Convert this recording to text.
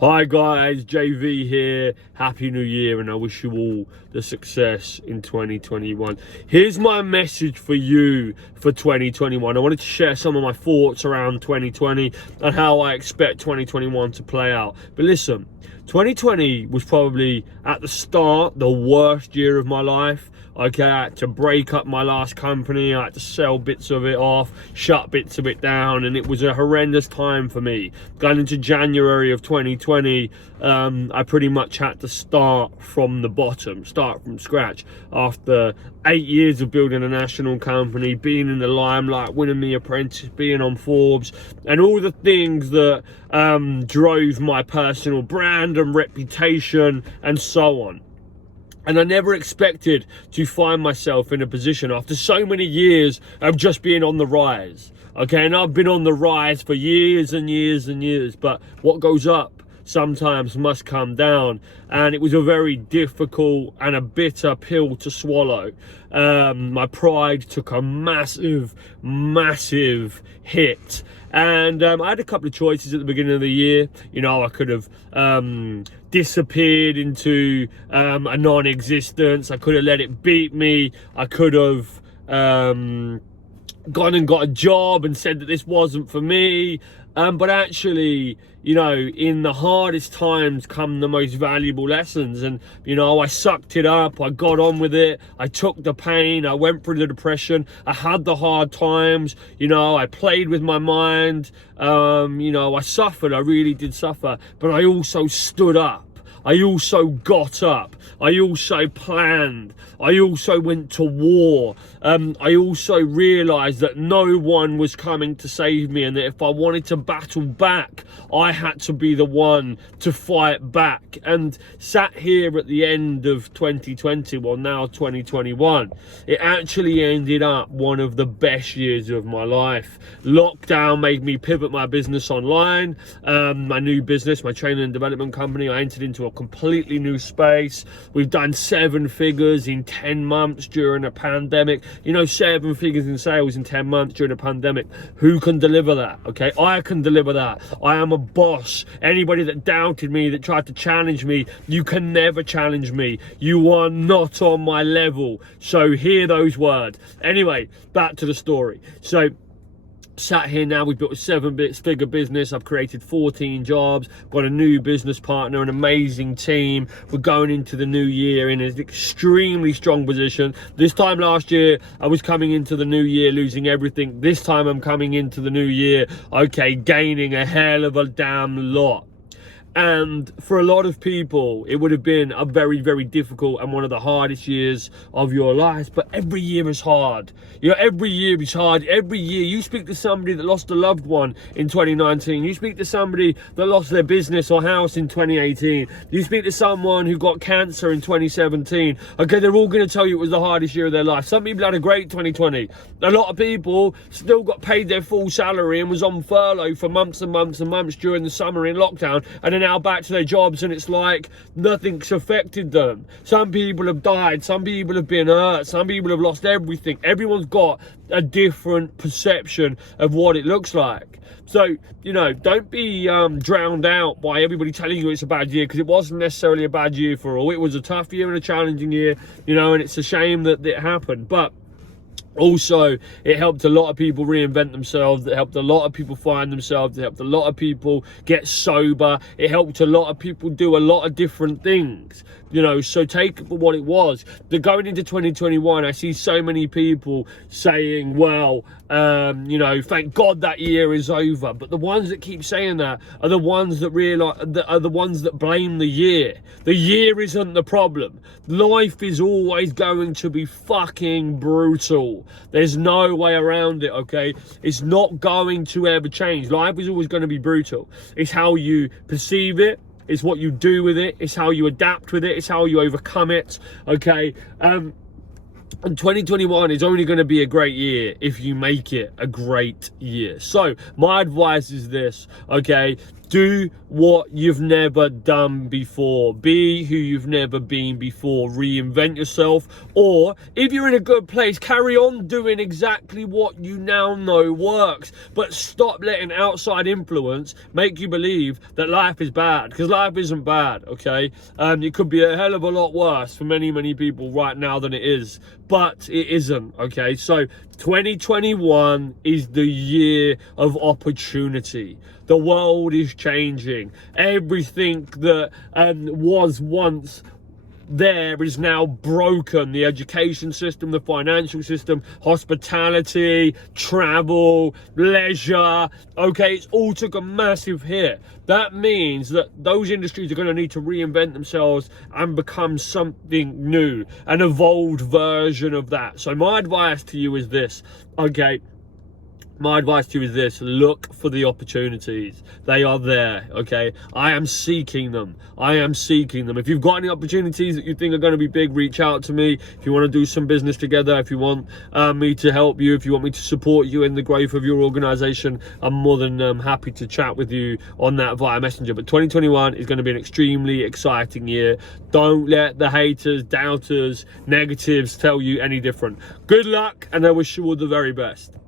Hi guys, JV here. Happy New Year, and I wish you all the success in 2021. Here's my message for you for 2021. I wanted to share some of my thoughts around 2020 and how I expect 2021 to play out. But listen, 2020 was probably at the start the worst year of my life. Okay, I had to break up my last company. I had to sell bits of it off, shut bits of it down, and it was a horrendous time for me. Going into January of 2020, I pretty much had to start from the bottom, start from scratch. After 8 years of building a national company, being in the limelight, winning the apprentice, being on Forbes, and all the things that drove my personal brand and reputation and so on. And I never expected to find myself in a position after so many years of just being on the rise. Okay, and I've been on the rise for years and years and years, but what goes up sometimes must come down. And it was a very difficult and a bitter pill to swallow. My pride took a massive hit. And I had a couple of choices at the beginning of the year. You know, I could have disappeared into a non-existence. I could have let it beat me. I could have gone and got a job and said that this wasn't for me. But actually, you know, in the hardest times come the most valuable lessons. And, you know, I sucked it up. I got on with it. I took the pain. I went through the depression. I had the hard times. You know, I played with my mind. You know, I suffered. I really did suffer. But I also stood up. I also got up. I also planned. I also went to war. I also realised that no one was coming to save me, and that if I wanted to battle back, I had to be the one to fight back. And sat here at the end of 2020, well now 2021, it actually ended up one of the best years of my life. Lockdown made me pivot my business online. My new business, my training and development company, I entered into a completely new space. We've done 7 figures in 10 months during a pandemic. You know, 7 figures in sales in 10 months during a pandemic. Who can deliver that? Okay, I can deliver that. I am a boss. Anybody that doubted me, that tried to challenge me, you can never challenge me. You are not on my level. So hear those words. Anyway, back to the story. So sat here now, we've built a 7-figure business. I've created 14 jobs, got a new business partner, an amazing team. We're going into the new year in an extremely strong position. This time last year, I was coming into the new year losing everything. This time I'm coming into the new year, okay, gaining a hell of a damn lot. And for a lot of people, it would have been a very difficult and one of the hardest years of your lives. But every year is hard. You know, every year is hard. Every year, you speak to somebody that lost a loved one in 2019. You speak to somebody that lost their business or house in 2018. You speak to someone who got cancer in 2017. Okay, they're all going to tell you it was the hardest year of their life. Some people had a great 2020. A lot of people still got paid their full salary and was on furlough for months and months and months during the summer in lockdown, and then now back to their jobs, and it's like nothing's affected them. Some people have died, some people have been hurt, some people have lost everything. Everyone's got a different perception of what it looks like. So, you know, don't be drowned out by everybody telling you it's a bad year, because it wasn't necessarily a bad year for all. It was a tough year and a challenging year, you know, and it's a shame that it happened. But also, it helped a lot of people reinvent themselves. It helped a lot of people find themselves. It helped a lot of people get sober. It helped a lot of people do a lot of different things. You know, so take it for what it was. But going into 2021, I see so many people saying, well, you know, thank God that year is over. But the ones that keep saying that are the ones that are the ones that blame the year. The year isn't the problem. Life is always going to be fucking brutal. There's no way around it, okay? It's not going to ever change. Life is always going to be brutal. It's how you perceive it. It's what you do with it. It's how you adapt with it. It's how you overcome it, okay? And 2021 is only going to be a great year if you make it a great year. So my advice is this, okay? Do what you've never done before. Be who you've never been before. Reinvent yourself. Or if you're in a good place, carry on doing exactly what you now know works. But stop letting outside influence make you believe that life is bad. Because life isn't bad, okay? It could be a hell of a lot worse for many, many people right now than it is. But it isn't, okay? So 2021 is the year of opportunity. The world is changing. Everything that was once there is now broken. The education system, the financial system, hospitality, travel, leisure, okay, it's all took a massive hit. That means that those industries are going to need to reinvent themselves and become something new, an evolved version of that. So my advice to you is this, okay? My advice to you is this: look for the opportunities. They are there, okay? I am seeking them. I am seeking them. If you've got any opportunities that you think are going to be big, reach out to me. If you want to do some business together, if you want me to help you, if you want me to support you in the growth of your organization, I'm more than happy to chat with you on that via Messenger. But 2021 is going to be an extremely exciting year. Don't let the haters, doubters, negatives tell you any different. Good luck, and I wish you all the very best.